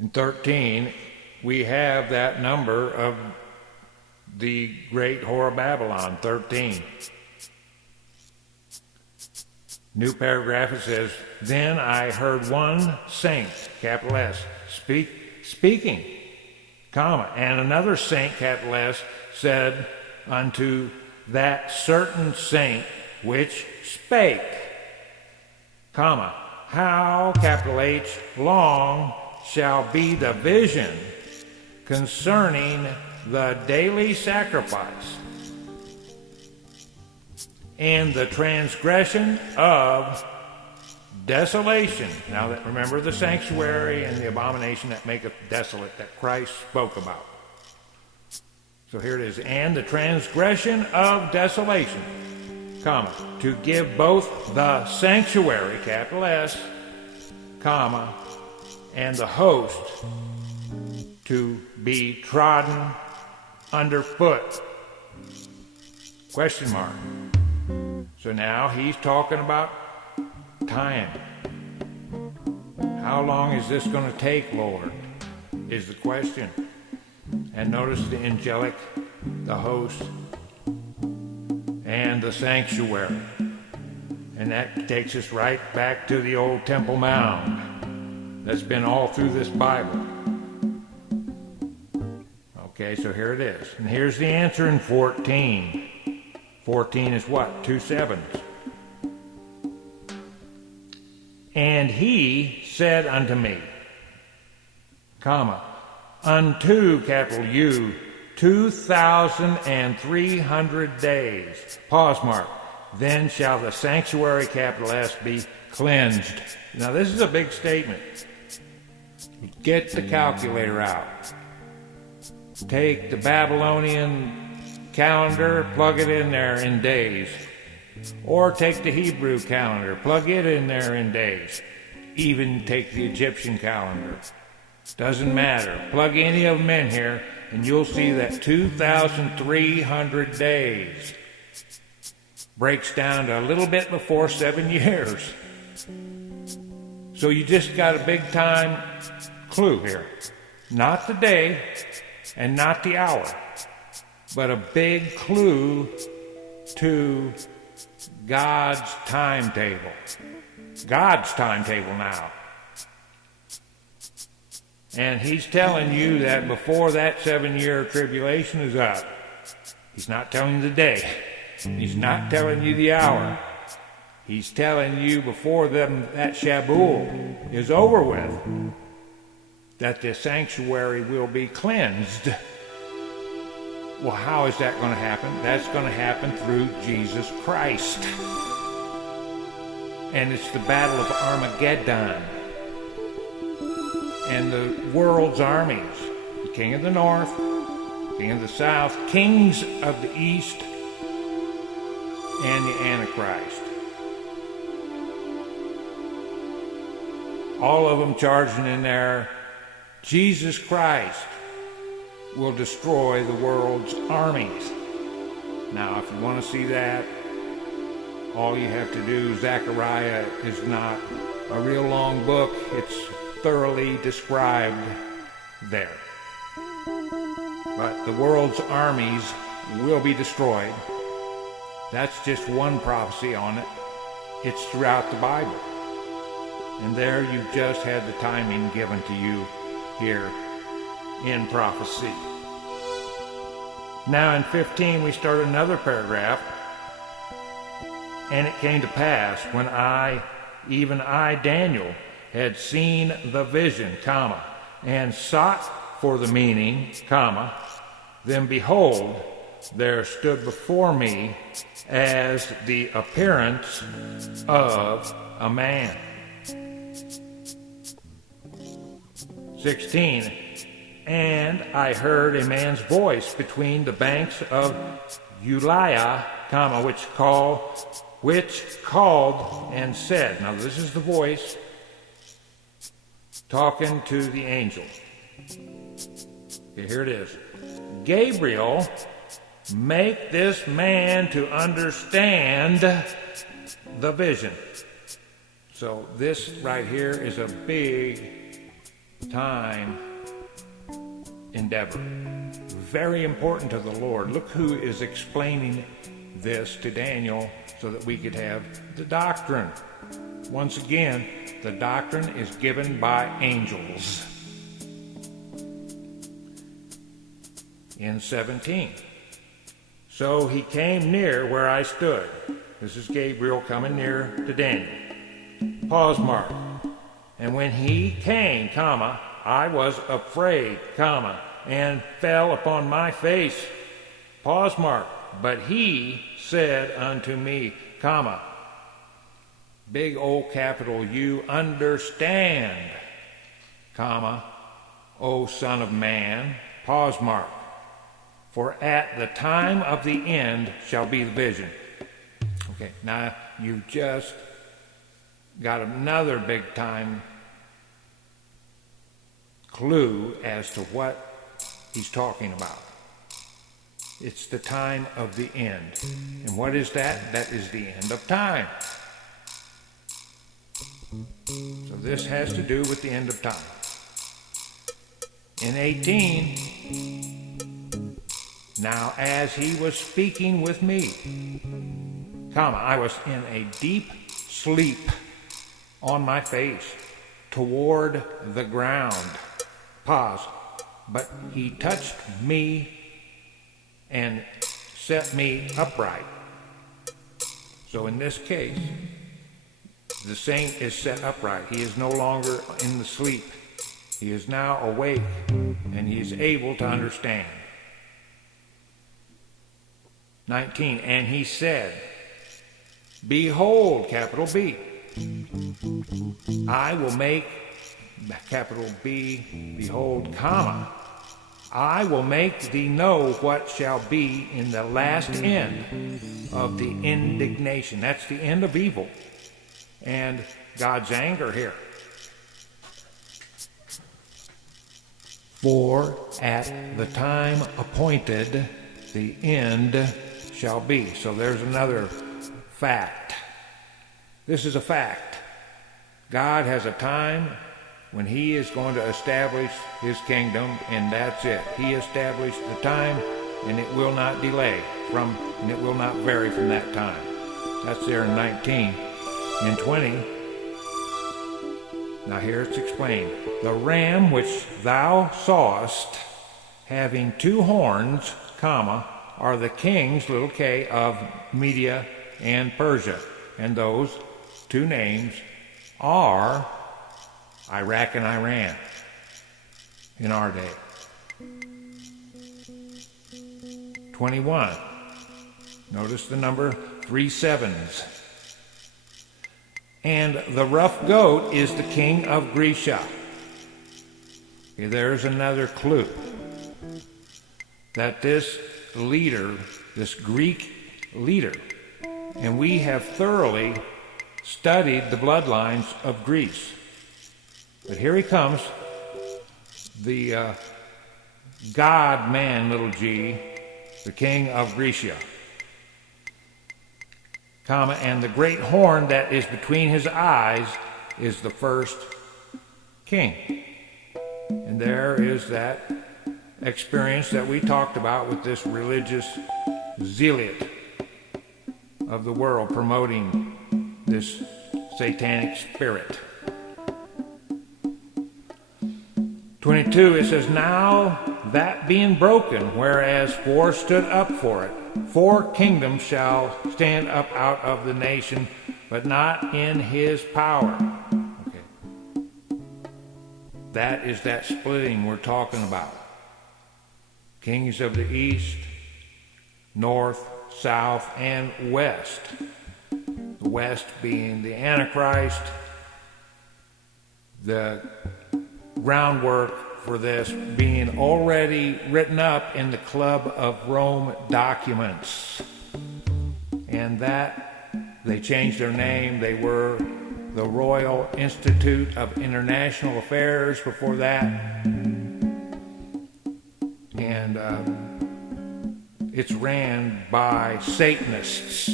In 13, we have that number of the great whore of Babylon, 13. New paragraph, it says, then I heard one saint, capital S, speaking, comma, and another saint, capital S, said unto that certain saint which spake, comma, how, capital H, long shall be the vision concerning the daily sacrifice and the transgression of desolation. Now, remember the sanctuary and the abomination that maketh desolate that Christ spoke about. So here it is. And the transgression of desolation, comma, to give both the sanctuary, capital S, comma, and the host to be trodden underfoot, question mark. So now he's talking about time. How long is this going to take, Lord, is the question. And notice the angelic, the host, and the sanctuary. And that takes us right back to the old Temple Mount. That's been all through this Bible. Okay, so here it is. And here's the answer in 14. 14 is what? 2 sevens. And he said unto me, comma, unto, capital U, 2,300 days. Pause mark. Then shall the sanctuary, capital S, be cleansed. Now this is a big statement. Get the calculator out. Take the Babylonian calendar, plug it in there in days. Or take the Hebrew calendar, plug it in there in days. Even take the Egyptian calendar. Doesn't matter. Plug any of them in here, and you'll see that 2,300 days breaks down to a little bit before 7 years. So you just got a big time clue here. Not the day and not the hour, but a big clue to God's timetable. God's timetable now. And he's telling you that before that 7-year tribulation is up, he's not telling you the day. He's not telling you the hour. He's telling you before that Shabuel is over with, that the sanctuary will be cleansed. Well, how is that going to happen? That's going to happen through Jesus Christ. And it's the battle of Armageddon. And the world's armies, the king of the north, king of the south, kings of the east, and the Antichrist. All of them charging in there. Jesus Christ will destroy the world's armies. Now, if you want to see that, all you have to do, Zechariah is not a real long book. It's thoroughly described there. But the world's armies will be destroyed. That's just one prophecy on it. It's throughout the Bible. And there you just had the timing given to you here in prophecy. Now in 15 we start another paragraph. And it came to pass when even I, Daniel, had seen the vision, comma, and sought for the meaning, comma, then behold, there stood before me as the appearance of a man. 16, and I heard a man's voice between the banks of Uliah, comma, which called and said, now this is the voice talking to the angel. Okay, here it is. Gabriel, make this man to understand the vision. So this right here is a big time endeavor. Very important to the Lord. Look who is explaining this to Daniel so that we could have the doctrine. Once again, the doctrine is given by angels. In 17. So he came near where I stood. This is Gabriel coming near to Daniel. Pause mark. And when he came, comma, I was afraid, comma, and fell upon my face. Pause mark. But he said unto me, comma, big old capital U, understand, comma, O Son of Man, pause mark. For at the time of the end shall be the vision. Okay, now you just got another big time clue as to what he's talking about. It's the time of the end. And what is that? That is the end of time. So this has to do with the end of time. In 18, now as he was speaking with me, comma, I was in a deep sleep on my face toward the ground. Pause. But he touched me and set me upright. So in this case, the saint is set upright. He is no longer in the sleep. He is now awake, and he is able to understand. 19, and he said, behold, capital B, I will make, capital B, behold, comma, I will make thee know what shall be in the last end of the indignation. That's the end of evil and God's anger here. For at the time appointed, the end shall be. So there's another fact. This is a fact. God has a time when he is going to establish his kingdom, and that's it. He established the time, and it will not delay and it will not vary from that time. That's there in 19. In 20, now here it's explained. The ram which thou sawest, having two horns, comma, are the kings, little k, of Media and Persia. And those two names are Iraq and Iran in our day. 21. Notice the number 3 sevens. And the rough goat is the king of Grecia. Okay, there's another clue that this leader, this Greek leader, and we have thoroughly studied the bloodlines of Greece. But here he comes, the God-man, little g, the king of Grecia, comma, and the great horn that is between his eyes is the first king. And there is that experience that we talked about with this religious zealot of the world promoting this satanic spirit. 22, it says, now that being broken, whereas four stood up for it, 4 kingdoms shall stand up out of the nation, but not in his power. Okay. That is that splitting we're talking about. Kings of the east, north, south, and west. The west being the Antichrist. The groundwork for this being already written up in the Club of Rome documents. And that, they changed their name. They were the Royal Institute of International Affairs before that. And it's ran by Satanists.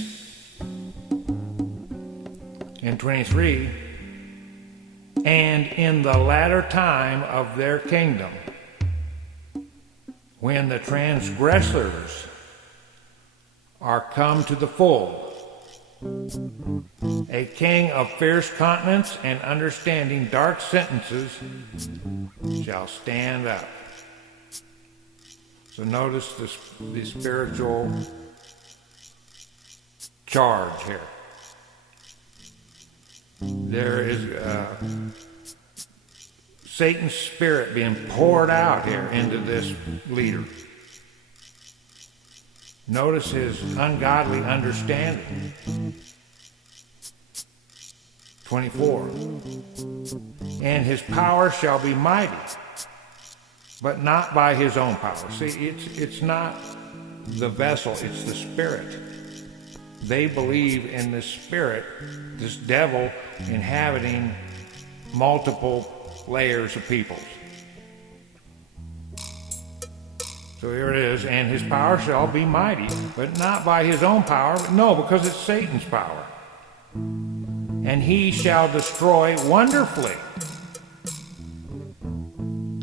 In 23, And in the latter time of their kingdom, when the transgressors are come to the full, a king of fierce countenance and understanding dark sentences shall stand up. So notice the spiritual charge here. There is Satan's spirit being poured out here into this leader. Notice his ungodly understanding. 24. And his power shall be mighty, but not by his own power. See, it's not the vessel, it's the spirit. They believe in this spirit, this devil inhabiting multiple layers of peoples. So here it is, and his power shall be mighty, but not by his own power. No, because it's Satan's power. And he shall destroy wonderfully,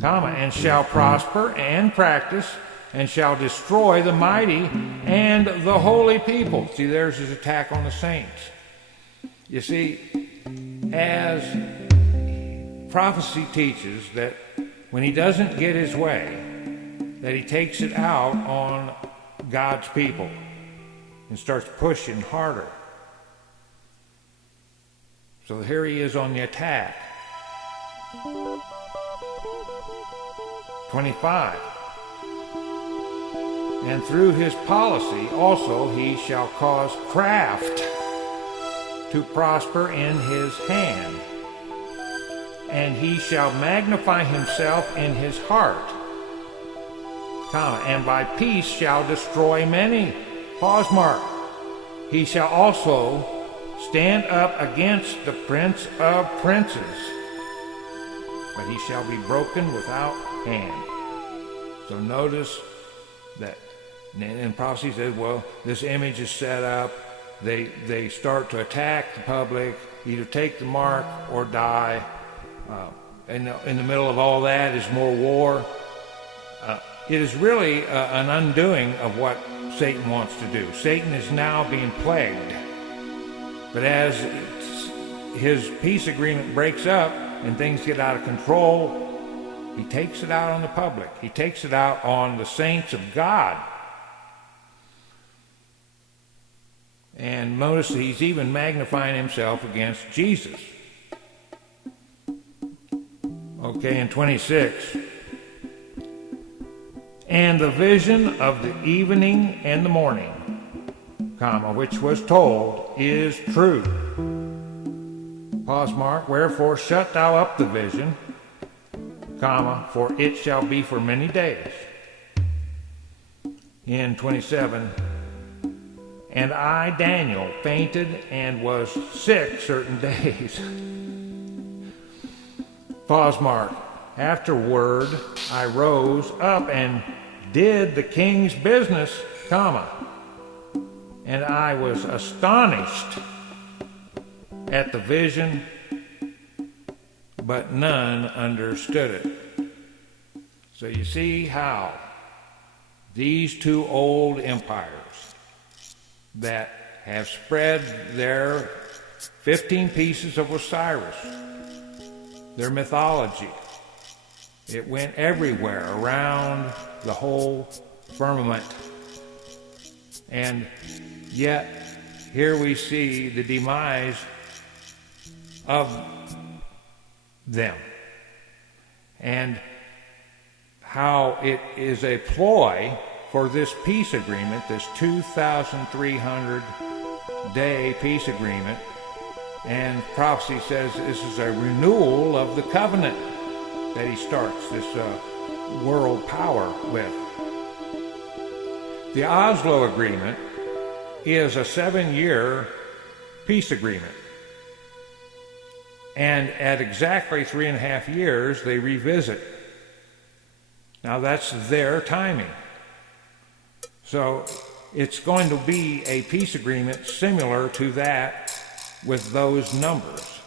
and shall prosper and practice, and shall destroy the mighty and the holy people. See, there's his attack on the saints. You see, as prophecy teaches that when he doesn't get his way, that he takes it out on God's people and starts pushing harder. So here he is on the attack. 25. And through his policy also he shall cause craft to prosper in his hand, and he shall magnify himself in his heart, and by peace shall destroy many. Pause mark. He shall also stand up against the prince of princes, but he shall be broken without hand. So notice that in prophecy says, well, this image is set up. They start to attack the public, either take the mark or die. In the middle of all that is more war. It is really an undoing of what Satan wants to do. Satan is now being plagued. But as his peace agreement breaks up and things get out of control, he takes it out on the public. He takes it out on the saints of God. And notice he's even magnifying himself against Jesus. Okay, in 26. And the vision of the evening and the morning, which was told, is true. Pause mark. Wherefore shut thou up the vision, for it shall be for many days. In 27. And I, Daniel, fainted and was sick certain days. Pause mark. Afterward I rose up and did the king's business, and I was astonished at the vision, but none understood it. So you see how these two old empires that have spread their 15 pieces of Osiris, their mythology, it went everywhere around the whole firmament. And yet, here we see the demise of them, and how it is a ploy for this peace agreement, this 2,300 day peace agreement. And prophecy says this is a renewal of the covenant that he starts this world power with. The Oslo Agreement is a 7-year peace agreement. And at exactly 3.5 years, they revisit. Now that's their timing. So it's going to be a peace agreement similar to that with those numbers.